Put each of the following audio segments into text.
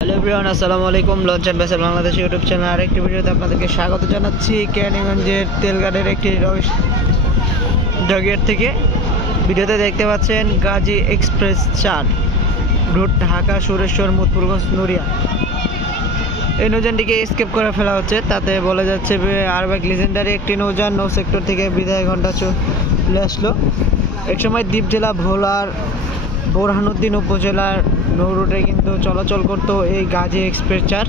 Hello everyone, আসসালামু আলাইকুম। Launch and vessel Bangladesh YouTube channel আরেকটি ভিডিওতে আপনাদেরকে স্বাগত জানাচ্ছি কেরানীগঞ্জের তেলঘাটের একটি ডগেট থেকে। ভিডিওতে দেখতে পাচ্ছেন গাজী এক্সপ্রেস 4 রুট ঢাকা সুরেশ্বর মুদপুরগঞ্জ নুরিয়া। এই নৌযানটিকে স্কেপ করে ফেলা হচ্ছে, তাতে বলা যাচ্ছে আরবেক লিজেন্ডারি একটি নৌযান নৌ সেক্টর থেকে বিদায় ঘন্টা চলে আসলো। একসময় দ্বীপ জেলা ভোলার বোরহানুদ্দিন উপজেলার নৌ রুটে কিন্তু চলাচল করতো এই গাজী এক্সপ্রেস 4।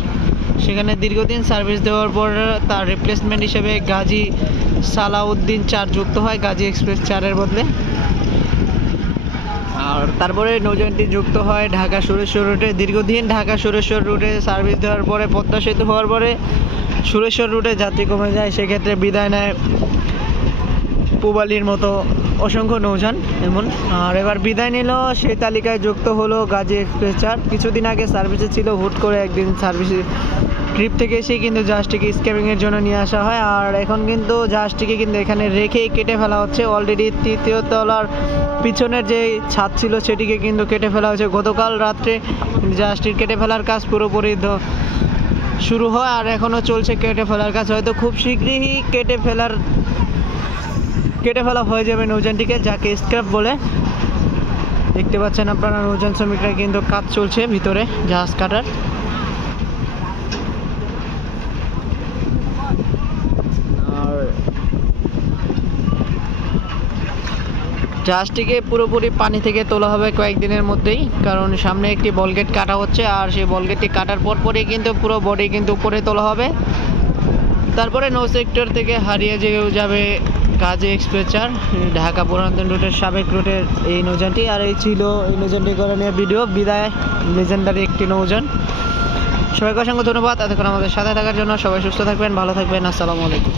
সেখানে দীর্ঘদিন সার্ভিস দেওয়ার পর তার রিপ্লেসমেন্ট হিসেবে গাজী সালাউদ্দিন 4 যুক্ত হয় গাজী এক্সপ্রেস 4-এর বদলে। আর তারপরে নৌযানটি যুক্ত হয় ঢাকা সুরেশ্বর রুটে। দীর্ঘদিন ঢাকা সুরেশ্বর রুটে সার্ভিস দেওয়ার পরে পদ্মা সেতু হওয়ার পরে সুরেশ্বর রুটে যাত্রী কমে যায়, সেক্ষেত্রে বিদায় নেয় পূবালির মতো অসংখ্য নৌযান এমন। আর এবার বিদায় নিল, সেই তালিকায় যুক্ত হলো গাজী এক্সপ্রেস 4। কিছুদিন আগে সার্ভিসে ছিল, হুট করে একদিন সার্ভিসে ট্রিপ থেকে এসে কিন্তু জাহাজটিকে স্কেপিংয়ের জন্য নিয়ে আসা হয়। আর এখন কিন্তু জাহাজটিকে কিন্তু এখানে রেখেই কেটে ফেলা হচ্ছে। অলরেডি তৃতীয় তলার পিছনের যে ছাদ ছিল সেটিকে কিন্তু কেটে ফেলা হয়েছে গতকাল রাত্রে। জাহাজটির কেটে ফেলার কাজ পুরোপুরি শুরু হয় আর এখনও চলছে কেটে ফেলার কাজ। হয়তো খুব শীঘ্রই কেটে ফেলা হয়ে যাবে নৌযানটিকে, যাকে স্ক্র্যাপ বলে। দেখতে পাচ্ছেন আপনারা নৌযান শ্রমিকরা কিন্তু কাজ চলছে ভিতরে জাহাজ কাটার। আর জাহাজটিকে পুরোপুরি পানি থেকে তোলা হবে কয়েকদিনের মধ্যেই, কারণ সামনে একটি বলগেট কাটা হচ্ছে। আর সেই বলগেটটি কাটার পরই কিন্তু পুরো বডি কিন্তু উপরে তোলা হবে। তারপরে নৌ সেক্টর থেকে হারিয়ে যাবে গাজী এক্সপ্রেস 4 ঢাকা পুরাতন রুটের সাবেক রুটের এই নৌযানটি। আর এই ছিল এই নৌযানটি করে নিয়ে ভিডিও। বিদায় লেজেন্ডারি একটি নৌযান। সবাইকে অসংখ্য ধন্যবাদ এতক্ষণ আমাদের সাথে থাকার জন্য। সবাই সুস্থ থাকবেন, ভালো থাকবেন। আসসালামু আলাইকুম।